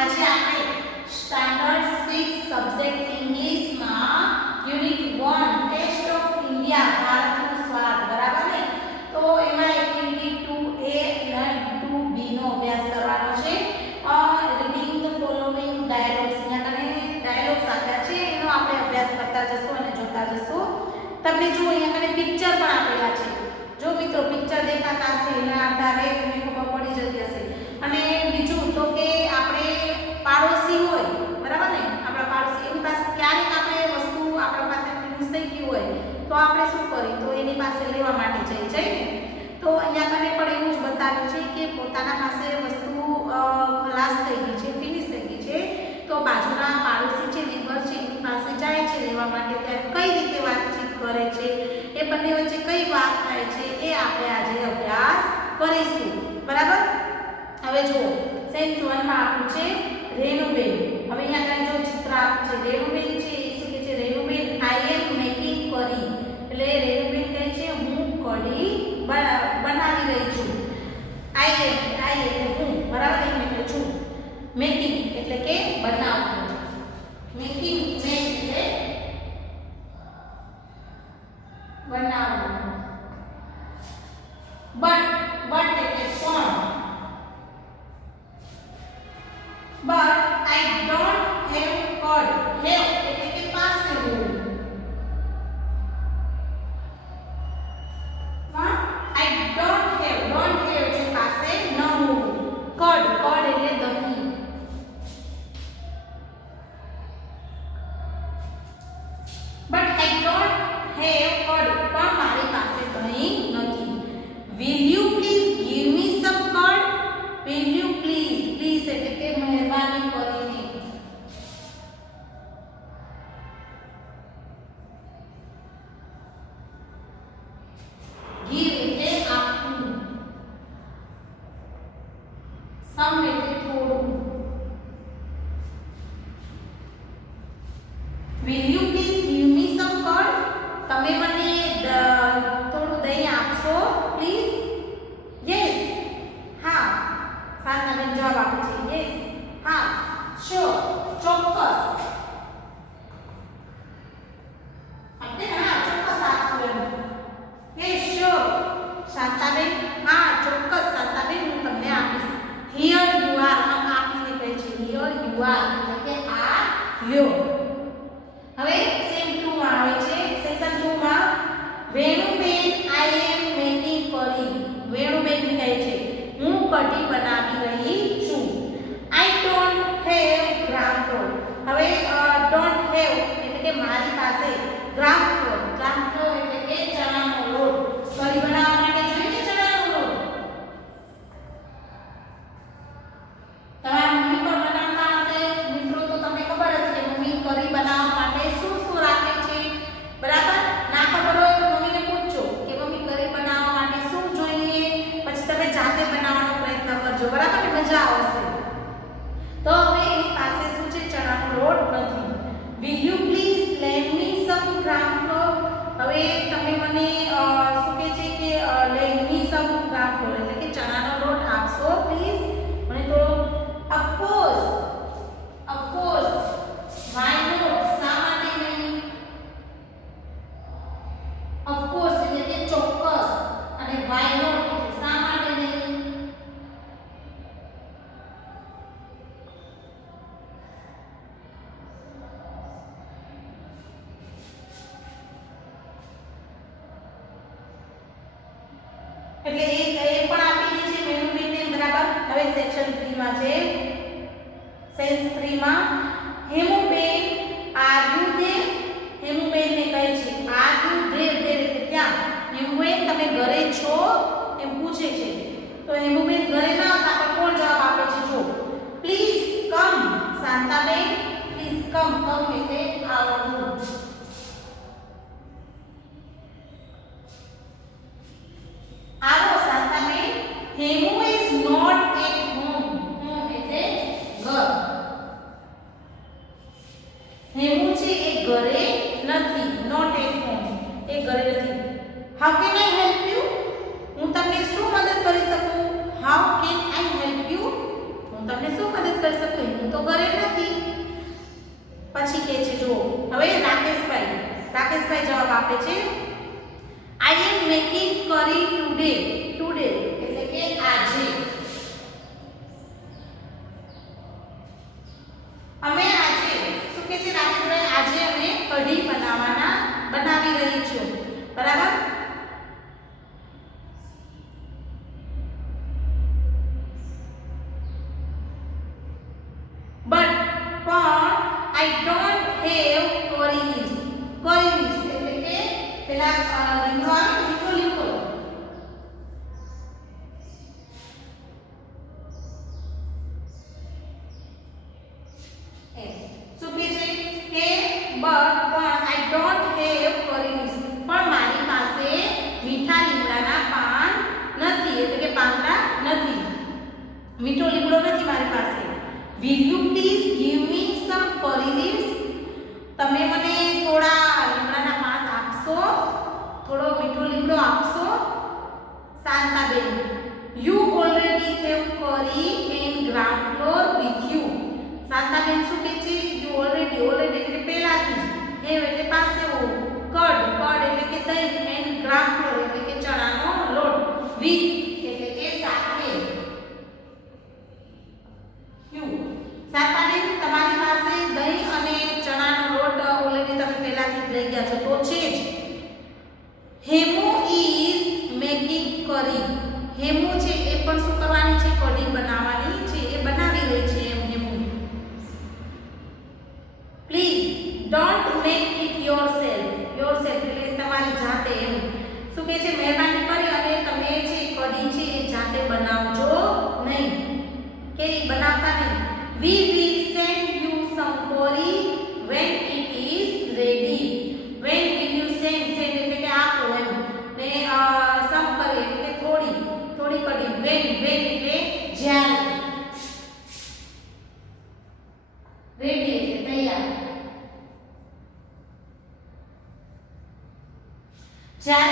આજે આપણે standard 6 subject ઇંગ્લિશમાં યુનિટ 1 ટેસ્ટ ઓફ ઇન્ડિયા ભારતનો સ્વાદ બરાબર ને? તો એમાં એક્ટિવિટી 2A અને 2B નો અભ્યાસ કરવાનો છે. રીડિંગ ધ ફોલોઇંગ ડાયલોગ્સ અહીંયા તમે ડાયલોગ્સ આપ્યા છે, એનો આપણે અભ્યાસ કરતા જશું અને જોતા જશું. તમને જો અહીંયા કને પિક્ચર પણ આપેલા છે. જો મિત્રો પિક્ચર દેખાતા હશે, એના આધારે તમને ખબર પડી જતી હશે. અને બીજું, તો કે આપણે પાડોશી હોય બરાબર ને આપણા પાડોશી એની પાસે ક્યારેક આપણે વસ્તુ આપણા પાસે ફિનિશ થઈ ગઈ હોય તો આપણે શું કરી તો એની પાસે લેવા માટે જઈ જઈએ તો અહીંયા કને પણ એવું જ બતાવ્યું છે કે પોતાના પાસે વસ્તુ ખલાસ થઈ ગઈ છે ફિનિશ થઈ ગઈ છે. તો બાજુના પાડોશી છે નેબર છે, એની પાસે જાય છે, લેવા માટે ત્યારે કઈ રીતે વાતચીત કરે છે, એ બંને વચ્ચે કઈ વાત થાય છે, એ આપણે આજે અભ્યાસ કરીશું. બરાબર? હવે જુઓ, સેન્સ વનમાં આપ્યું છે રેણુબેન. હવે અહીંયા કાંઈ જો ચિત્ર આપ્યું છે, રેણુબેન છે, એ શું કે છે? રેણુબેન આઈ એમ મેકિંગ કરી એટલે રેણુબેન કહે છે હું કઢી બના- બનાવી રહી છું આઈ એમ આઈ એટલે હું બરાબર એમ એટલે છું મેકિંગ એટલે કે બનાવવું મેકિંગ મેક એટલે બનાવવું બટ બટ પાસે હેમુ છે એ ઘરે નથી નોટ એટ હોમ એ ઘરે નથી. How can I help you હું તમને શું મદદ કરી શકું? How can I help you હું તમને શું મદદ કરી શકું? હું તો ઘરે નથી. પછી કહે છે, જુઓ, હવે રાકેશભાઈ. રાકેશભાઈ જવાબ આપે છે I am making curry today today એટલે કે આજે. કે જે રાજેશભાઈ આજે અમે કઢી બનાવવાના બનાવી રહી છું. બરાબર? બટ એટલે પેલા મીઠો લીમડો નથી મારી પાસે. Will you please give me some પરી તમે મને થોડા લીમડાના પાન આપશો? થોડો મીઠો લીમડો આપશો? Shantaben you already have curry and ground floor with you Shantaben શું કહે છે? યુ ઓલરેડી ઓલરેડી એટલે પહેલાથી હેવ એટલે પાસે don't make it yourself yourself એટલે તમારી જાતે એમ. શું કે છે? મહેરબાની કરી અને તમે જે કઢી છે એ જાતે બનાવજો નહીં. કે એ બનાવતા નહીં. We will send you some curry when it is ready when will you send send એટલે કે આપો એમ. ને સમ કરી એટલે થોડી થોડી કઢી. વેન વેન એટલે જ્યારે. રેડી જ્યારે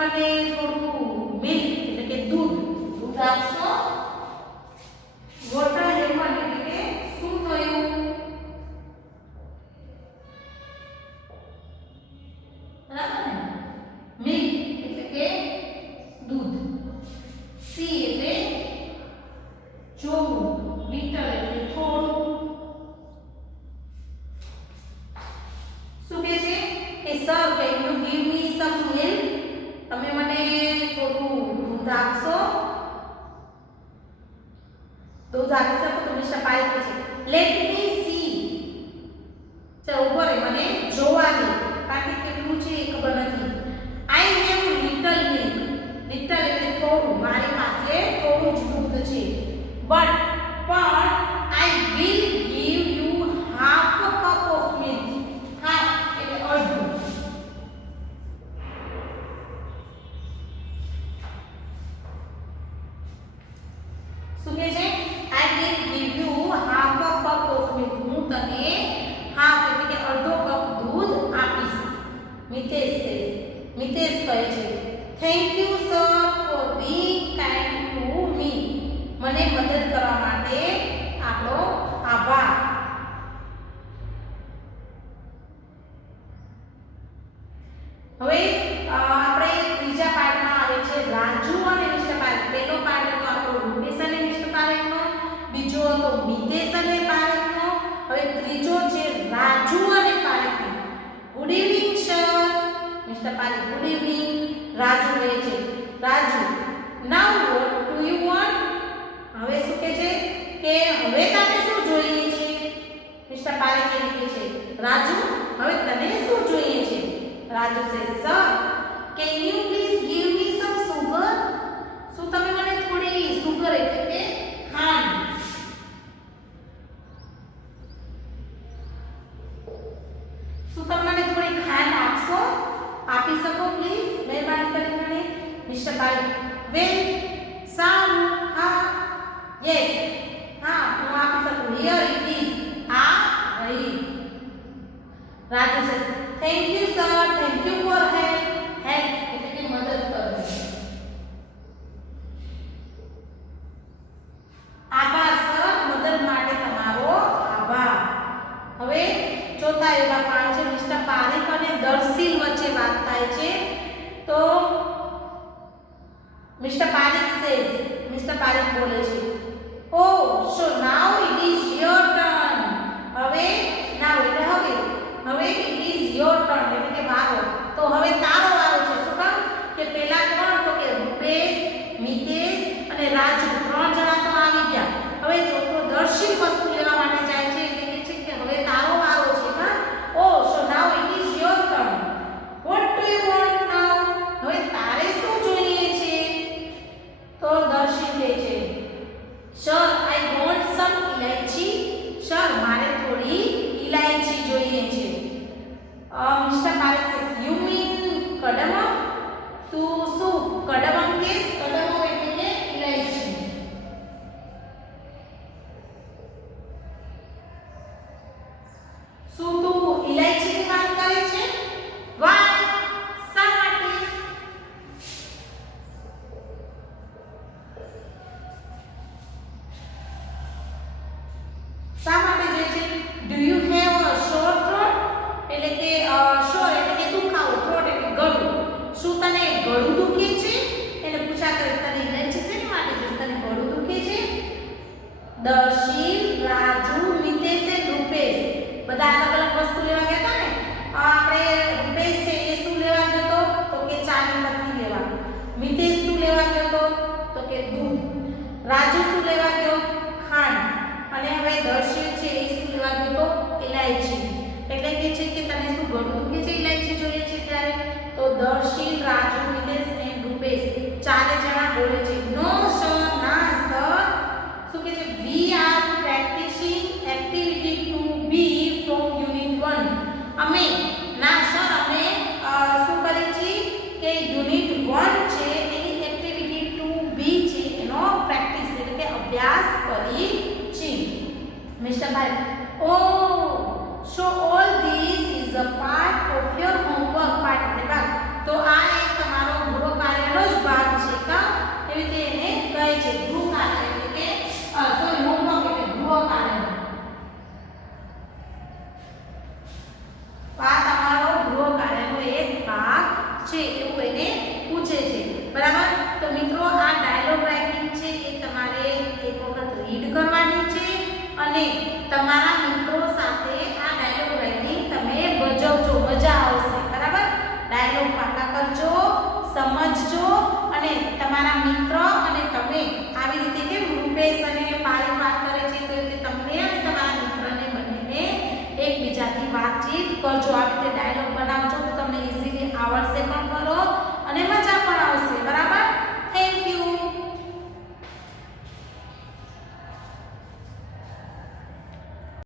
manejo, દૂધ આપી શકો તો મિસ્ટર પારેખ છે લેટ મી સી ચાલો ઊભો મને જોવા દે કારણ કે કેટલું છે એ ખબર નથી. I have little milk little એટલે થોડું. મારી પાસે થોડું જ દૂધ છે. બટ પણ I will give you half cup of milk half એટલે અડધું. શું કહે છે I will give you half a cup of milk હું તને હાફ એટલે કે અડધો કપ દૂધ આપીશ મિતેશ છે મિતેશ કહે છે thank you sir for being kind to me મને મદદ કરવા માટે આપણો આભાર હવે આપણે ત્રીજા પાર્ટમાં આવે છે રાજુ અને મિસ્ટર પારેખ. પહેલો પાર્ટ હતો આપણો રૂપેશ અને પારેખનો, બીજો હતો મિતેશ અને પારેખનો. હવે ત્રીજો છે રાજુ અને પારેખનો. Good evening sir mister Parekh good evening Raju કહે છે, Raju now what do you want હવે શું કહે છે? કે હવે તને શું જોઈએ છે? મિસ્ટર એને કહે છે, રાજુ, હવે તને Raju say sir can you please give me some sugar શું તમે મને થોડી સુગર એટલે કે ખાંડ દર્શિલ રાજુ, મિતેશ, રૂપેશ. બધા અલગ અલગ વસ્તુ લેવા ગયા હતા ને? આપણે રૂપેશ છે એ શું લેવા ગયો તો? તો કે ચાની પત્તી લેવા. મિતેશ શું લેવા ગયો તો? તો કે દૂધ. રાજુ શું લેવા ગયો? ખાંડ. અને હવે દર્શિલ છે એ શું લેવા ગયો હતો ઇલાયચી એટલે કે છે કે તને શું ગળું દુખે છે ઇલાયચી જોઈએ છે ત્યારે? તો દર્શિલ રાજુ મિતેશ અને રૂપેશ ચારે જણા બોલે છે નો સર ના સર શું કે છે we are practising activity two B from unit 1 અમે ના સર અમે અ, શું કરીએ છીએ કે યુનિટ 1 છે એની એક્ટિવિટી ટુ બી છે એનો પ્રેક્ટિસ એટલે કે અભ્યાસ કરી છીએ મિસ્ટર ભાઈ ઓ so all this is a part of your homework part એટલે ભાગ તો આ એક તમારો ગૃહ કાર્યનો જ ભાગ છે, કા? એવી રીતે એને કહે છે. ગૃહ